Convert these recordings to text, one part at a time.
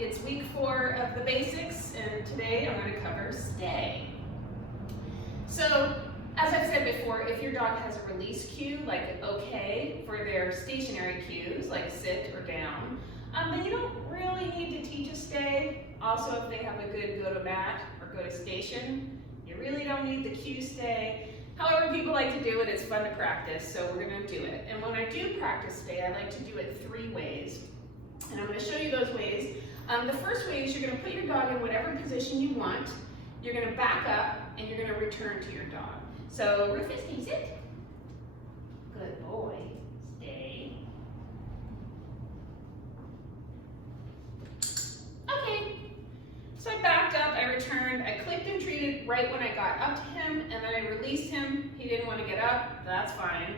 It's week 4 of the basics, and today I'm going to cover stay. So, as I've said before, if your dog has a release cue, like okay, for their stationary cues, like sit or down, then you don't really need to teach a stay. Also, if they have a good go to mat or go to station, you really don't need the cue stay. However, people like to do it, it's fun to practice, so we're going to do it. And when I do practice stay, I like to do it 3 ways. And I'm going to show you those ways. The first way is you're going to put your dog in whatever position you want. You're going to back up, and you're going to return to your dog. So, Rufus, can you sit? Good boy. Stay. Okay. So I backed up, I returned, I clicked and treated right when I got up to him, and then I released him. He didn't want to get up, that's fine.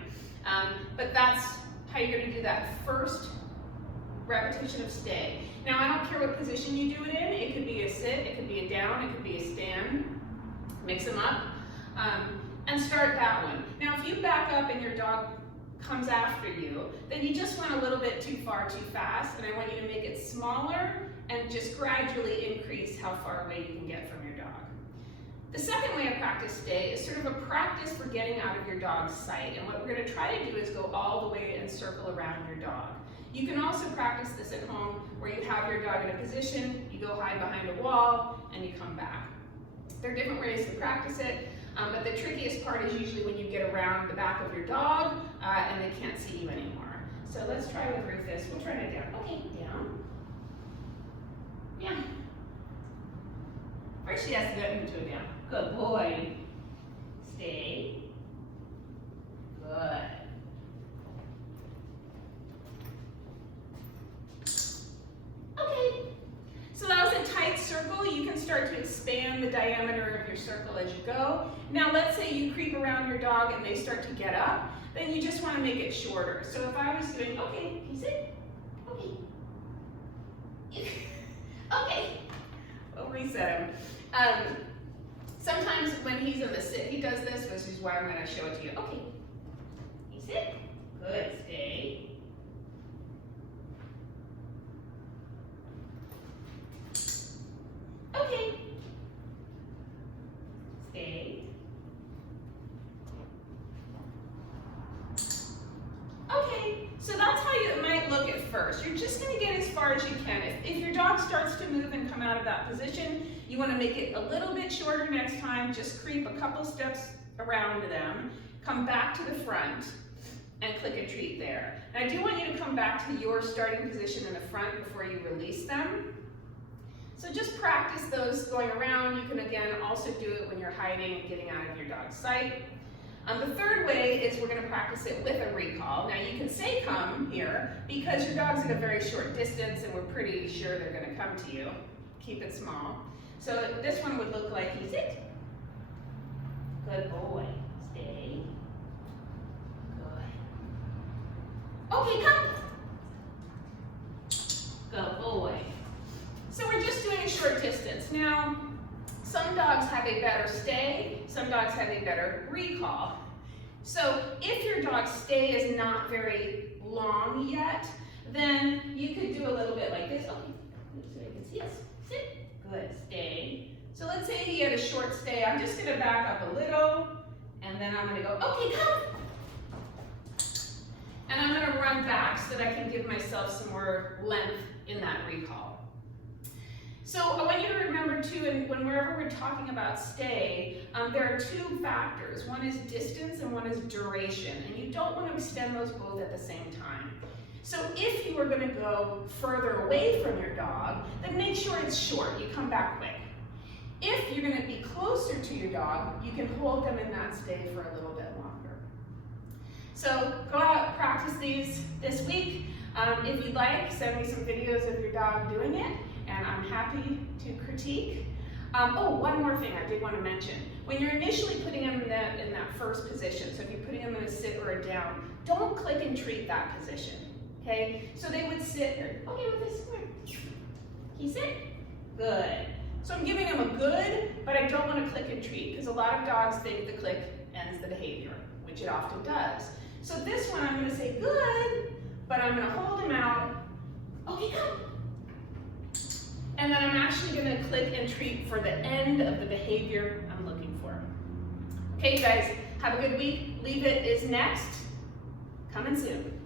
But that's how you're going to do that first repetition of stay. Now, I don't care what position you do it in. It could be a sit, it could be a down, it could be a stand. Mix them up and start that one. Now, if you back up and your dog comes after you, then you just went a little bit too far too fast, and I want you to make it smaller and just gradually increase how far away you can get from your dog. The second way of practice stay is sort of a practice for getting out of your dog's sight, and what we're going to try to do is go all the way and circle around your dog. You can also practice this at home where you have your dog in a position, you go hide behind a wall, and you come back. There are different ways to practice it, but the trickiest part is usually when you get around the back of your dog and they can't see you anymore. So let's try with Rufus. We'll try it down. Okay, down. Yeah. First she has to get into a down. Good boy. Stay. Good. Okay. So that was a tight circle. You can start to expand the diameter of your circle as you go. Now let's say you creep around your dog and they start to get up. Then you just want to make it shorter. So if I was doing, okay, can you sit? Okay. Okay. We'll reset him. Sometimes when he's in the sit, he does this, which is why I'm going to show it to you. Okay. You sit. Good. Stay. Okay. Stay. Okay, so that's how you might look at first. You're just going to get as far as you can. If your dog starts to move and come out of that position, you want to make it a little bit shorter next time. Just creep a couple steps around them, come back to the front, and click and treat there. And I do want you to come back to your starting position in the front before you release them. So just practice those going around. You can again also do it when you're hiding and getting out of your dog's sight. The third way is we're going to practice it with a recall. Now you can say come here because your dog's at a very short distance and we're pretty sure they're going to come to you. Keep it small. So this one would look like you sit. Good boy. Stay. Good. Okay, come. Good boy. So we're just doing a short distance. Now, some dogs have a better stay, some dogs have a better recall. So if your dog's stay is not very long yet, then you could do a little bit like this. Okay, so you can see us. Sit. Good. Stay. So let's say he had a short stay. I'm just going to back up a little, and then I'm going to go, okay, come. And I'm going to run back so that I can give myself some more length in that recall. So I want you to remember too, and whenever we're talking about stay, there are 2 factors. One is distance and one is duration, and you don't want to extend those both at the same time. So if you are going to go further away from your dog, then make sure it's short. You come back quick. If you're going to be closer to your dog, you can hold them in that stay for a little bit longer. So go out, practice these this week. If you'd like, send me some videos of your dog doing it, and I'm happy to critique. Oh, one more thing I did want to mention. When you're initially putting them in that first position, so if you're putting them in a sit or a down, don't click and treat that position, okay? So they would sit here. Okay, with this, come here. Can you sit? Good. So I'm giving them a good, but I don't want to click and treat, because a lot of dogs think the click ends the behavior, which it often does. So this one I'm going to say good, but I'm going to hold him out. Okay, come. and then I'm actually gonna click and treat for the end of the behavior I'm looking for. Okay guys, have a good week. Leave It is next, coming soon.